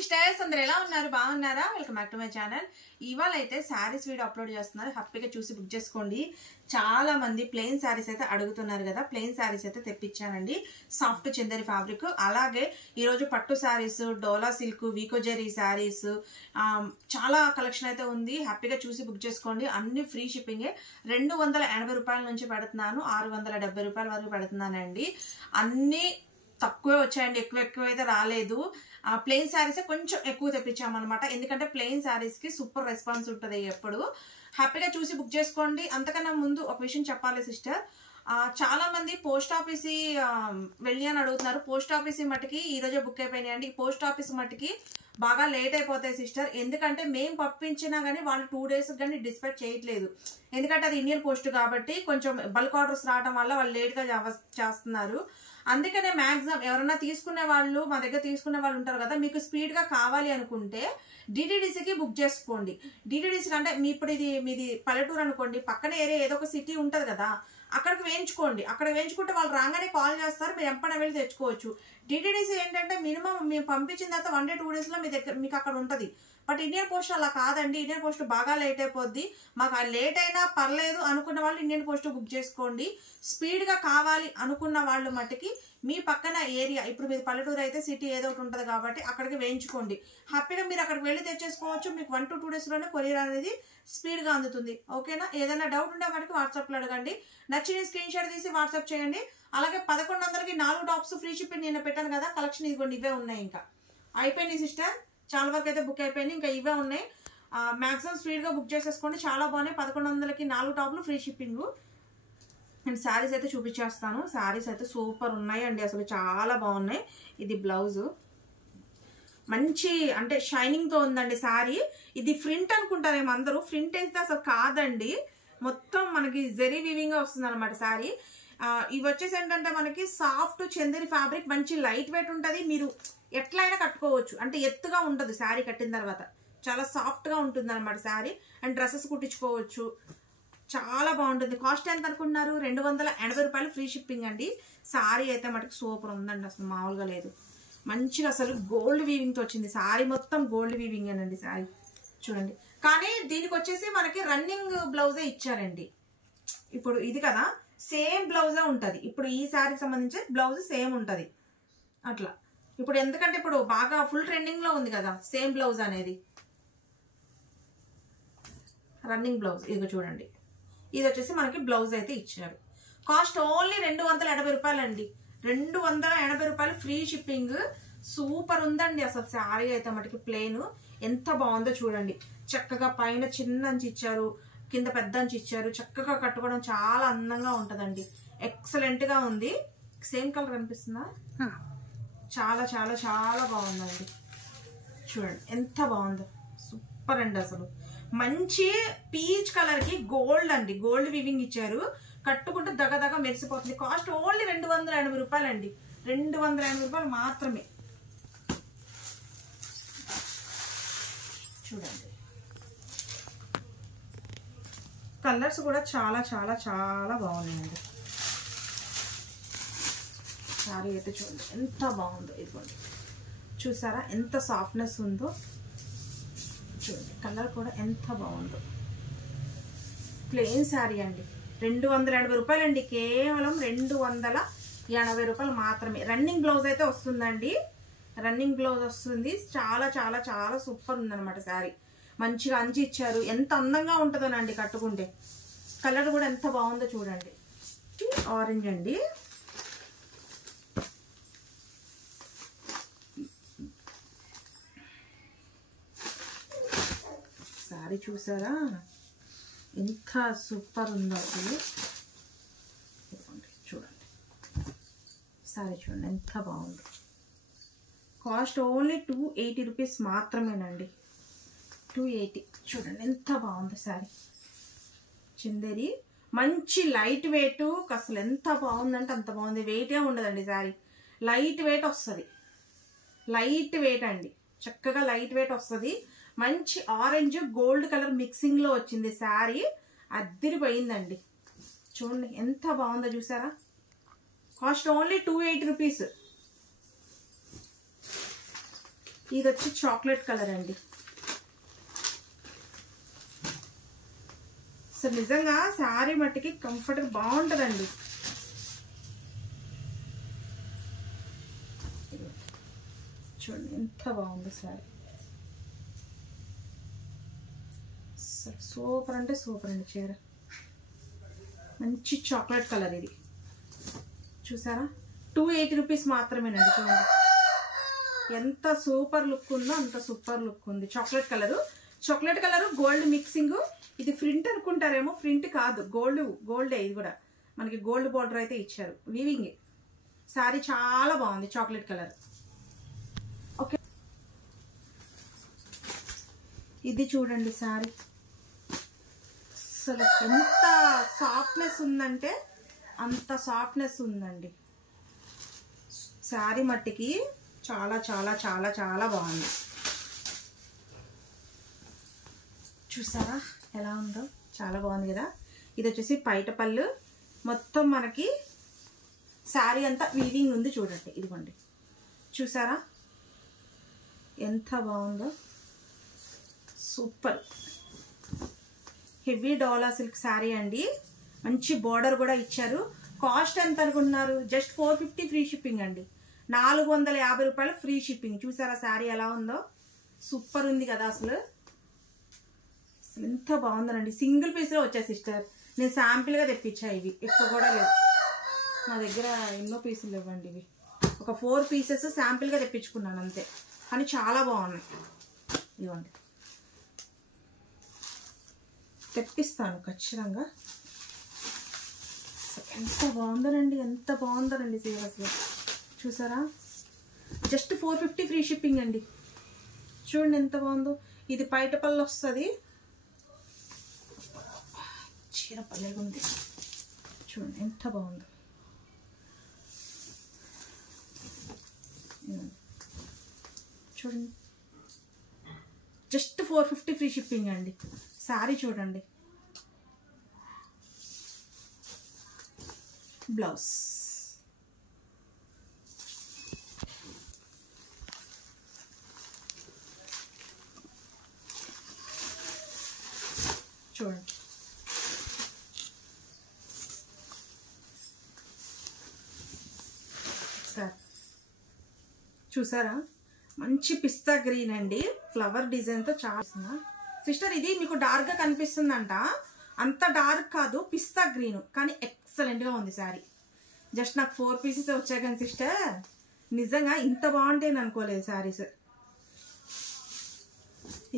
Sisters అందరూ ఎలా ఉన్నారు? బాగున్నారా? Welcome back to my channel. ఇవాళ అయితే శారీస్ వీడియో అప్లోడ్ చేస్తున్నారు. హ్యాపీగా చూసి బుక్ చేసుకోండి. చాలా మంది ప్లెయిన్ శారీస్ అయితే అడుగుతున్నారు కదా, ప్లెయిన్ శారీస్ అయితే తెప్పించానండి. సాఫ్ట్ చందేరి ఫ్యాబ్రిక్, అలాగే ఈరోజు పట్టు శారీస్, డోలా సిల్క్, వీకోజెరీ శారీస్, చాలా కలెక్షన్ అయితే ఉంది. హ్యాపీగా చూసి బుక్ చేసుకోండి. అన్ని ఫ్రీ షిప్పింగే. 280 రూపాయల నుంచి పెడుతున్నాను, 670 రూపాయల వరకు పెడుతున్నానండి. అన్ని తక్కువే వచ్చాయండి, ఎక్కువ అయితే రాలేదు. ప్లెయిన్ శారీస్ కొంచెం ఎక్కువ తెప్పించామన్నమాట. ఎందుకంటే ప్లెయిన్ శారీస్ కి సూపర్ రెస్పాన్స్ ఉంటుంది ఎప్పుడు. హ్యాపీగా చూసి బుక్ చేసుకోండి. అంతకన్నా ముందు ఒక విషయం చెప్పాలి సిస్టర్, చాలా మంది పోస్ట్ ఆఫీస్ వెళ్ళి అని అడుగుతున్నారు. పోస్ట్ ఆఫీస్ మట్టుకి ఈ రోజే బుక్ అయిపోయినాయండి. పోస్ట్ ఆఫీస్ మట్టుకి బాగా లేట్ అయిపోతాయి సిస్టర్. ఎందుకంటే మేము పంపించినా గానీ వాళ్ళు 2 days కానీ డిస్పాచ్ చేయట్లేదు. ఎందుకంటే అది ఇండియన్ పోస్ట్ కాబట్టి కొంచెం బల్క్ ఆర్డర్స్ రావడం వల్ల వాళ్ళు లేట్ గా చేస్తున్నారు. అందుకనే మాక్సిమం ఎవరన్నా తీసుకునే వాళ్ళు, మా దగ్గర తీసుకునే వాళ్ళు ఉంటారు కదా, మీకు స్పీడ్ గా కావాలి అనుకుంటే డిటిడిసికి బుక్ చేసుకోండి. డిటిడిసి అంటే ఇప్పుడు ఇది మీది పల్లెటూరు అనుకోండి, పక్కన ఏరియా ఏదో ఒక సిటీ ఉంటది కదా, అక్కడికి వేయించుకోండి. అక్కడ వేయించుకుంటే వాళ్ళు రాగానే కాల్ చేస్తారు, మీరు ఎంపైనా వెళ్ళి తెచ్చుకోవచ్చు. డిటిడిసి ఏంటంటే మినిమం మేము పంపించిన తర్వాత 1 day 2 days లో మీ దగ్గర మీకు అక్కడ ఉంటది. బట్ ఇండియన్ పోస్ట్ అలా కాదండి. ఇండియన్ పోస్ట్ బాగా లేట్ అయిపోద్ది. మాకు లేట్ అయినా పర్లేదు అనుకున్న వాళ్ళు ఇండియన్ పోస్ట్ బుక్ చేసుకోండి. స్పీడ్ గా కావాలి అనుకున్న వాళ్ళు మట్టుకి మీ పక్కన ఏరియా, ఇప్పుడు మీరు పల్లెటూరు అయితే సిటీ ఏదో ఒకటి ఉంటుంది కాబట్టి అక్కడికి వేయించుకోండి. హ్యాపీగా మీరు అక్కడికి వెళ్ళి తెచ్చేసుకోవచ్చు. మీకు 1 to 2 days లోనే కొరియర్ అనేది స్పీడ్ గా అందుతుంది. ఓకేనా? ఏదైనా డౌట్ ఉంటే మనకి వాట్సాప్ లో అడగండి. నచ్చిన స్క్రీన్ షాట్ తీసి వాట్సాప్ చేయండి. అలాగే 1100కి 4 టాప్స్ ఫ్రీ షిప్పింగ్ నేను పెట్టాను కదా, కలెక్షన్ ఇదిగోండి, ఇవే ఉన్నాయి. ఇంకా అయిపోయినాయి సిస్టర్, చాలా వరకు అయితే బుక్ అయిపోయినాయి. ఇంకా ఇవే ఉన్నాయి. మాక్సిమం స్పీడ్ గా బుక్ చేసేసుకోండి. చాలా బాగున్నాయి. 1100కి 4 టాప్లు ఫ్రీ షిప్పింగ్. అండ్ శారీస్ అయితే చూపించేస్తాను. శారీస్ అయితే సూపర్ ఉన్నాయి అండి, అసలు చాలా బాగున్నాయి. ఇది బ్లౌజ్ మంచి అంటే షైనింగ్ తో ఉందండి శారీ. ఇది ప్రింట్ అనుకుంటారేమో అందరూ, ప్రింట్ అయితే అసలు కాదండి, మొత్తం మనకి జెరీ వీవింగ్ గా వస్తుంది అనమాట శారీ. ఇవి వచ్చేసి ఏంటంటే మనకి సాఫ్ట్ చందేరి ఫ్యాబ్రిక్, మంచి లైట్ వెయిట్ ఉంటుంది. మీరు ఎట్లయినా కట్టుకోవచ్చు, అంటే ఎత్తుగా ఉంటుంది శారీ కట్టిన తర్వాత, చాలా సాఫ్ట్ గా ఉంటుంది అనమాట శారీ. అండ్ డ్రెస్సెస్ కుట్టించుకోవచ్చు, చాలా బాగుంటుంది. కాస్ట్ ఎంత అనుకుంటున్నారు? 280 రూపాయలు ఫ్రీ షిప్పింగ్ అండి. శారీ అయితే మటుకు సూపర్ ఉందండి, అసలు మామూలుగా లేదు. మంచిగా అసలు గోల్డ్ వీవింగ్ తో వచ్చింది శారీ, మొత్తం గోల్డ్ వీవింగ్ అండి శారీ చూడండి. కానీ దీనికి వచ్చేసి మనకి రన్నింగ్ బ్లౌజే ఇచ్చారండి. ఇప్పుడు ఇది కదా, సేమ్ బ్లౌజే ఉంటది. ఇప్పుడు ఈ శారీకి సంబంధించి బ్లౌజ్ సేమ్ ఉంటది అట్లా. ఇప్పుడు ఎందుకంటే ఇప్పుడు బాగా ఫుల్ ట్రెండింగ్ లో ఉంది కదా సేమ్ బ్లౌజ్ అనేది, రన్నింగ్ బ్లౌజ్. ఇదిగో చూడండి, ఇది వచ్చేసి మనకి బ్లౌజ్ అయితే ఇచ్చారు. కాస్ట్ ఓన్లీ 280 రూపాయలు అండి. 280 రూపాయలు ఫ్రీ షిప్పింగ్. సూపర్ ఉందండి అసలు శారీ అయితే మటుకి. ప్లెయిన్ ఎంత బాగుందో చూడండి. చక్కగా పైన చిన్న అంచు ఇచ్చారు, కింద పెద్ద అంచు ఇచ్చారు. చక్కగా కట్టుకోవడం చాలా అందంగా ఉంటదండి. ఎక్సలెంట్ గా ఉంది. సేమ్ కలర్ అనిపిస్తుందా? చాలా చాలా చాలా బాగుందండి. చూడండి ఎంత బాగుందో, సూపర్ అండి అసలు. మంచి పీచ్ కలర్ కి గోల్డ్ అండి, గోల్డ్ వీవింగ్ ఇచ్చారు. కట్టుకుంటే దగదగ మెరిసిపోతుంది. కాస్ట్ ఓన్లీ 280 రూపాయలు అండి. 280 రూపాయలు మాత్రమే. చూడండి కలర్స్ కూడా చాలా చాలా చాలా బాగున్నాయండి. శారీ అయితే చూడండి ఎంత బాగుందో. ఇదిగోండి చూసారా ఎంత సాఫ్ట్నెస్ ఉందో, చూడండి కలర్ కూడా ఎంత బాగుందో. ప్లెయిన్ శారీ అండి. 280 రూపాయలు అండి, కేవలం 280 రూపాయలు మాత్రమే. రన్నింగ్ బ్లౌజ్ అయితే వస్తుందండి, రన్నింగ్ బ్లౌజ్ వస్తుంది. చాలా చాలా చాలా సూపర్ ఉందన్నమాట శారీ. మంచిగా అంచి ఇచ్చారు, ఎంత అందంగా ఉంటుందోనండి కట్టుకుంటే. కలర్ కూడా ఎంత బాగుందో చూడండి. ఆరెంజ్ అండి. శారీ చూసారా ఎంత సూపర్ ఉందో అసలు. చూడండి శారీ చూడండి ఎంత బాగుందో. కాస్ట్ ఓన్లీ 280 రూపీస్ మాత్రమేనండి. 280. చూడండి ఎంత బాగుందో శారీ. చందేరి మంచి లైట్ వెయిట్, అసలు ఎంత బాగుందంటే అంత బాగుంది. వెయిటే ఉండదండి శారీ, లైట్ వెయిట్ వస్తుంది. లైట్ వెయిట్ అండి, చక్కగా లైట్ వెయిట్ వస్తుంది. మంచి ఆరెంజ్ గోల్డ్ కలర్ మిక్సింగ్ లో వచ్చింది శారీ. అద్దిరిపోయిందండి. చూడండి ఎంత బాగుందో చూసారా. Cost only 280 rupees. ఇది వచ్చి చాక్లెట్ కలర్ అండి. సో నిజంగా శారీ మట్టికి కంఫర్ట్గా బాగుంటుందండి. చూడండి ఎంత బాగుంది శారీ. సూపర్ అంటే సూపర్ అండి చీర. మంచి చాక్లెట్ కలర్ ఇది చూసారా. 280 రూపీస్ మాత్రమేనండి. చూడండి ఎంత సూపర్ లుక్ ఉందో అంత సూపర్ లుక్ ఉంది. Chocolate colour gold mixing. ఇది ప్రింట్ అనుకుంటారేమో, ప్రింట్ కాదు, గోల్డే. ఇది కూడా మనకి గోల్డ్ బార్డర్ అయితే ఇచ్చారు, వీవింగ్. శారీ చాలా బాగుంది చాక్లెట్ కలర్. ఓకే ఇది చూడండి శారీ. అసలు ఎంత సాఫ్ట్నెస్ ఉందంటే అంత సాఫ్ట్నెస్ ఉందండి శారీ మట్టికి. చాలా చాలా చాలా చాలా బాగుంది. చూసారా ఎలా ఉందో, చాలా బాగుంది కదా. ఇది వచ్చేసి పైట పళ్ళు. మొత్తం మనకి శారీ అంతా వీవింగ్ ఉంది చూడండి. ఇదిగోండి చూసారా ఎంత బాగుందో, సూపర్. హెవీ డోలా సిల్క్ శారీ అండి. మంచి బోర్డర్ కూడా ఇచ్చారు. కాస్ట్ ఎంత అనుకుంటున్నారు? జస్ట్ 450 ఫ్రీ షిప్పింగ్ అండి. 450 రూపాయలు ఫ్రీ షిప్పింగ్. చూసారా శారీ ఎలా ఉందో, సూపర్ ఉంది కదా. అసలు ఎంత బాగుందనండి. సింగిల్ పీస్లో వచ్చాయి సిస్టర్. నేను శాంపిల్గా తెప్పించా. ఇవి ఎక్కువ కూడా లేవు నా దగ్గర, ఎన్నో పీసులు ఇవ్వండి. ఇవి ఒక 4 పీసెస్ శాంపిల్గా తెప్పించుకున్నాను అంతే, కానీ చాలా బాగున్నాయి. ఇవ్వండి తెప్పిస్తాను ఖచ్చితంగా. ఎంత బాగుందనండి, ఎంత బాగుందనండి సీరియస్లీ. చూసారా జస్ట్ 450 ఫ్రీ షిప్పింగ్ అండి. చూడండి ఎంత బాగుందో. ఇది పైట పళ్ళు వస్తుంది. చీర పల్లెగా ఉంది చూడండి ఎంత బాగుందో. చూడండి జస్ట్ 450 ఫ్రీ షిప్పింగ్ అండి. శారీ చూడండి. బ్లౌజ్ చూడండి. చూసారా మంచి పిస్తా గ్రీన్ అండి, ఫ్లవర్ డిజైన్తో. చాలా సిస్టర్ ఇది మీకు డార్క్గా కనిపిస్తుందంట, అంత డార్క్ కాదు, పిస్తా గ్రీన్, కానీ ఎక్సలెంట్గా ఉంది శారీ. జస్ట్ నాకు 4 పీసెస్ వచ్చాయి కానీ సిస్టర్ నిజంగా ఇంత బాగుంటాయి అనుకోలేదు శారీస్.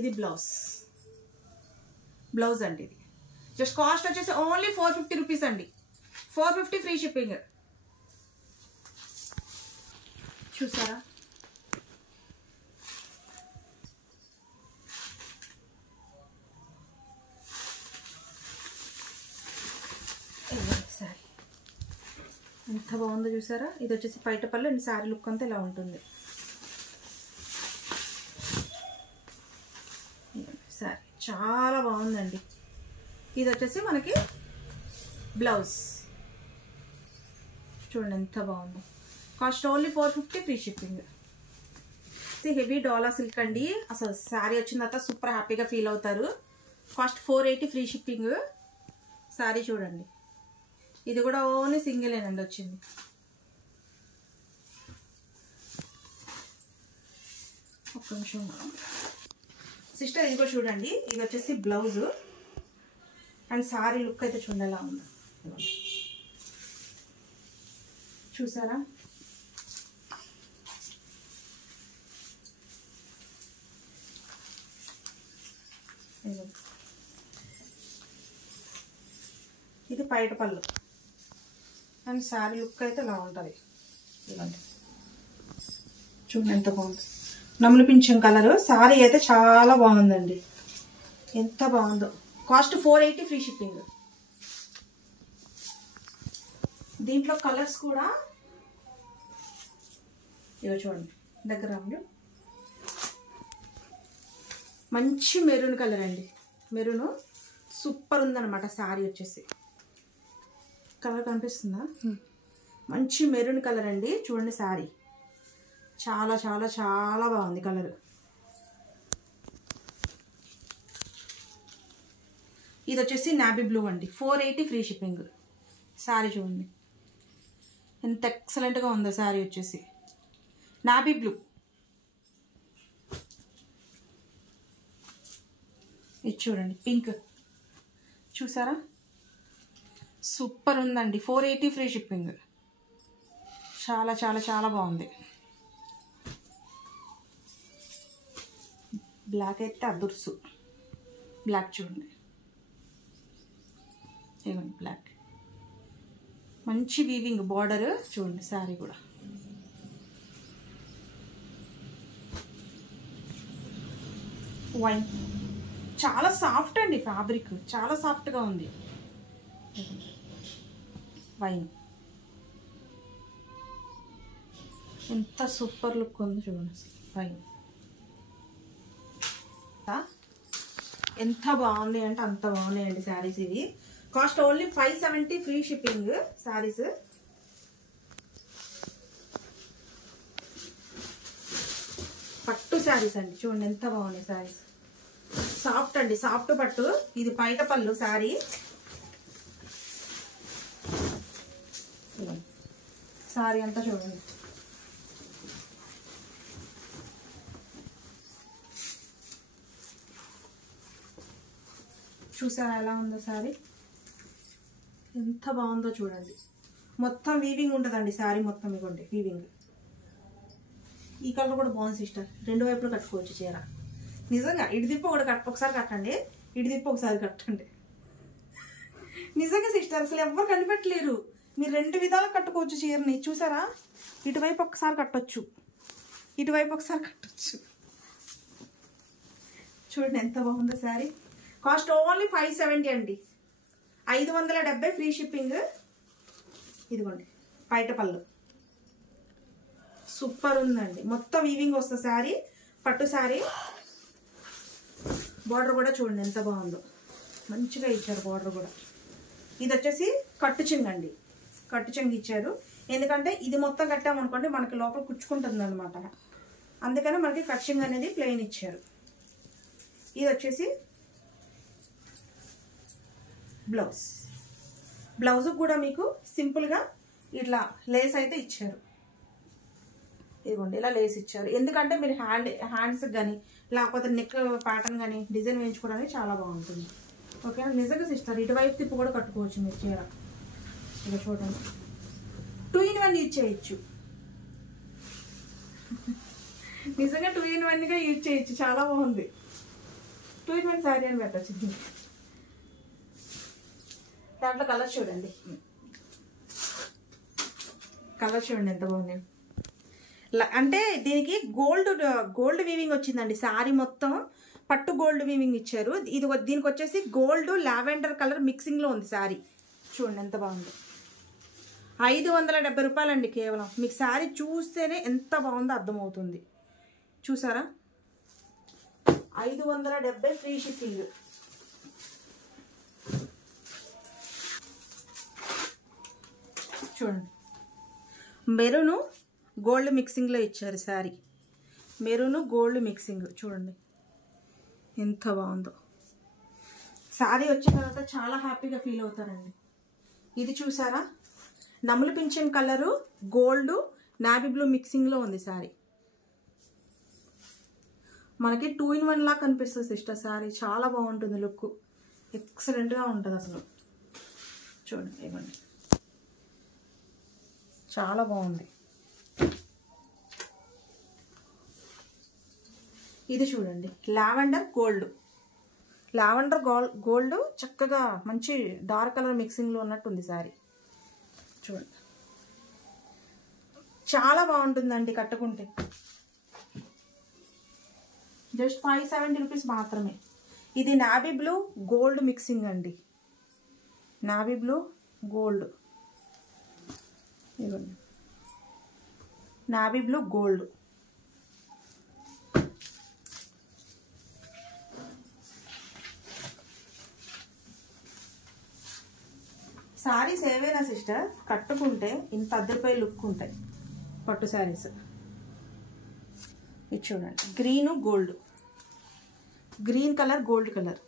ఇది బ్లౌజ్ అండి. ఇది జస్ట్ కాస్ట్ వచ్చేసి ఓన్లీ 450 రూపీస్ అండి. 450 ఫ్రీ షిప్పింగ్. చూసారా శారీ ఎంత బాగుందో చూసారా. ఇది వచ్చేసి పైట పళ్ళు అండ్ శారీ లుక్ అంతా ఇలా ఉంటుంది. శారీ చాలా బాగుందండి. ఇది వచ్చేసి మనకి బ్లౌజ్. చూడండి ఎంత బాగుందో. Cost only 450 free shipping. Heavy డోలా సిల్క్ అండి. అసలు శారీ వచ్చిన తర్వాత సూపర్ హ్యాపీగా ఫీల్ అవుతారు. Cost 480 free shipping. శారీ చూడండి. ఇది కూడా ఓన్లీ సింగిలేనండి వచ్చింది. ఒక్క నిమిషం సిస్టర్. ఇది కూడా చూడండి. ఇది వచ్చేసి బ్లౌజ్ అండ్ శారీ లుక్ అయితే చూడండి ఎలా ఉంది. చూసారా ఇది పైట పళ్ళు అండ్ శారీ లుక్ అయితే ఇలా ఉంటుంది. ఇలాంటి చూడండి ఎంత బాగుంది. నమ్ములు పింఛం కలర్. శారీ అయితే చాలా బాగుందండి, ఎంత బాగుందో. Cost 480 free shipping. దీంట్లో కలర్స్ కూడా ఇవి చూడండి దగ్గర. మంచి మెరూన్ కలర్ అండి. మెరూన్ సూపర్ ఉందన్నమాట. శారీ వచ్చేసి కలర్ కనిపిస్తుందా? మంచి మెరూన్ కలర్ అండి. చూడండి శారీ చాలా చాలా చాలా బాగుంది కలర్. ఇది వచ్చేసి నాబీ బ్లూ అండి, 480 ఫ్రీ షిప్పింగ్. శారీ చూడండి ఎంత ఎక్సలెంట్గా ఉందో. శారీ వచ్చేసి నాబీ బ్లూ. ఇది చూడండి పింక్, చూసారా సూపర్ ఉందండి. 480 ఫ్రీ షిప్పింగ్. చాలా చాలా చాలా బాగుంది. బ్లాక్ అయితే అదుర్సు. బ్లాక్ చూడండి, ఇవ్వండి బ్లాక్. మంచి వీవింగ్ బార్డర్ చూడండి. శారీ కూడా వైన్, చాలా సాఫ్ట్ అండి ఫ్యాబ్రిక్, చాలా సాఫ్ట్గా ఉంది. వైన్ ఎంత సూపర్ లుక్ ఉంది చూడండి. వైన్ ఎంత బాగుంది అంటే అంత బాగున్నాయండి శారీస్. ఇవి cost only 570 free shipping saris. పట్టు శారీస్ అండి చూడండి ఎంత బాగున్నాయి శారీస్. సాఫ్ట్ అండి, సాఫ్ట్ పట్టు. ఇది పైట పళ్ళు శారీ. శారీ అంతా చూడండి. చూసారా ఎలా ఉందో శారీ, ఎంత బాగుందో చూడండి. మొత్తం వీవింగ్ ఉంటుందండి శారీ మొత్తం. ఇవ్వండి వీవింగ్. ఈ కలర్ కూడా బాగుంది సిస్టర్, రెండు వైపులు కట్టుకోవచ్చు చీర. నిజంగా ఇటు దిప్పు కూడా ఒకసారి కట్టండి, ఇటు దిప్పు ఒకసారి కట్టండి. నిజంగా సిస్టర్ అసలు ఎవ్వరు కనిపెట్టలేరు. మీరు రెండు విధాలు కట్టుకోవచ్చు చీరని. చూసారా ఇటువైపు ఒకసారి కట్టొచ్చు, ఇటువైపు ఒకసారి కట్టొచ్చు. చూడండి ఎంత బాగుందో శారీ. కాస్ట్ ఓన్లీ 570 అండి, 570 ఫ్రీ షిప్పింగ్. ఇదిగోండి పైట పళ్ళు సూపర్ ఉందండి. మొత్తం వీవింగ్ వస్తుంది శారీ, పట్టు శారీ. బార్డర్ కూడా చూడండి ఎంత బాగుందో, మంచిగా ఇచ్చారు బార్డర్ కూడా. ఇది వచ్చేసి కట్టు చెంగు అండి, కట్టు చెంగు ఇచ్చారు. ఎందుకంటే ఇది మొత్తం కట్టామనుకోండి మనకి లోపల కుచ్చుకుంటుంది అనమాట, అందుకని మనకి కట్టు చెంగు అనేది ప్లెయిన్ ఇచ్చారు. ఇది వచ్చేసి బ్లౌజ్. బ్లౌజ్ కూడా మీకు సింపుల్గా ఇట్లా లేస్ అయితే ఇచ్చారు. ఇదిగోండి ఇలా లేస్ ఇచ్చారు. ఎందుకంటే మీరు హ్యాండ్స్ కానీ లేకపోతే నెక్ ప్యాటర్న్ కానీ డిజైన్ వేయించుకోవడానికి చాలా బాగుంటుంది. ఓకేనా. నిజంగా సిస్టర్ ఇటువైపు తిప్పు కూడా కట్టుకోవచ్చు మీరు చీర. ఇక చూడండి 2 in 1 యూజ్ చేయొచ్చు. నిజంగా 2 in 1గా యూజ్ చేయొచ్చు, చాలా బాగుంది. 2 in 1 శారీ అని పెట్టచ్చు. దాంట్లో కలర్ చూడండి, కలర్ చూడండి ఎంత బాగుంది. అంటే దీనికి గోల్డ్ వీవింగ్ వచ్చిందండి. శారీ మొత్తం పట్టు గోల్డ్ వీవింగ్ ఇచ్చారు. ఇది దీనికి వచ్చేసి గోల్డ్ లావెండర్ కలర్ మిక్సింగ్లో ఉంది శారీ. చూడండి ఎంత బాగుంది. 570 రూపాయలండి కేవలం. మీకు శారీ చూస్తేనే ఎంత బాగుందో అర్థమవుతుంది. చూసారా 570 ఫ్రీ షిప్పింగ్. చూడండి మెరూను గోల్డ్ మిక్సింగ్లో ఇచ్చారు శారీ. మెరూను గోల్డ్ మిక్సింగ్ చూడండి ఎంత బాగుందో. శారీ వచ్చిన తర్వాత చాలా హ్యాపీగా ఫీల్ అవుతారండి. ఇది చూసారా నమ్ములు పింఛన్ కలరు గోల్డ్ నావీ బ్లూ మిక్సింగ్లో ఉంది శారీ. మనకి 2 in 1 లా కనిపిస్తుంది సిస్టర్ శారీ. చాలా బాగుంటుంది, లుక్ ఎక్సలెంట్గా ఉంటుంది అసలు. చూడండి ఇవ్వండి చాలా బాగుంది. ఇది చూడండి లావెండర్ గోల్డ్ చక్కగా మంచి డార్క్ కలర్ మిక్సింగ్లో ఉన్నట్టుంది శారీ. చూడండి చాలా బాగుంటుందండి కట్టుకుంటే. జస్ట్ 570 రూపీస్ మాత్రమే. ఇది నావీ బ్లూ గోల్డ్ మిక్సింగ్ అండి, నావీ బ్లూ గోల్డ్. ఇవ్వండి నావీ బ్లూ గోల్డ్. శారీస్ ఏవైనా సిస్టర్ కట్టుకుంటే ఇంత అద్దరిపోయి లుక్ ఉంటాయి పట్టు శారీస్. ఇది చూడండి గ్రీన్ కలర్ గోల్డ్ కలర్.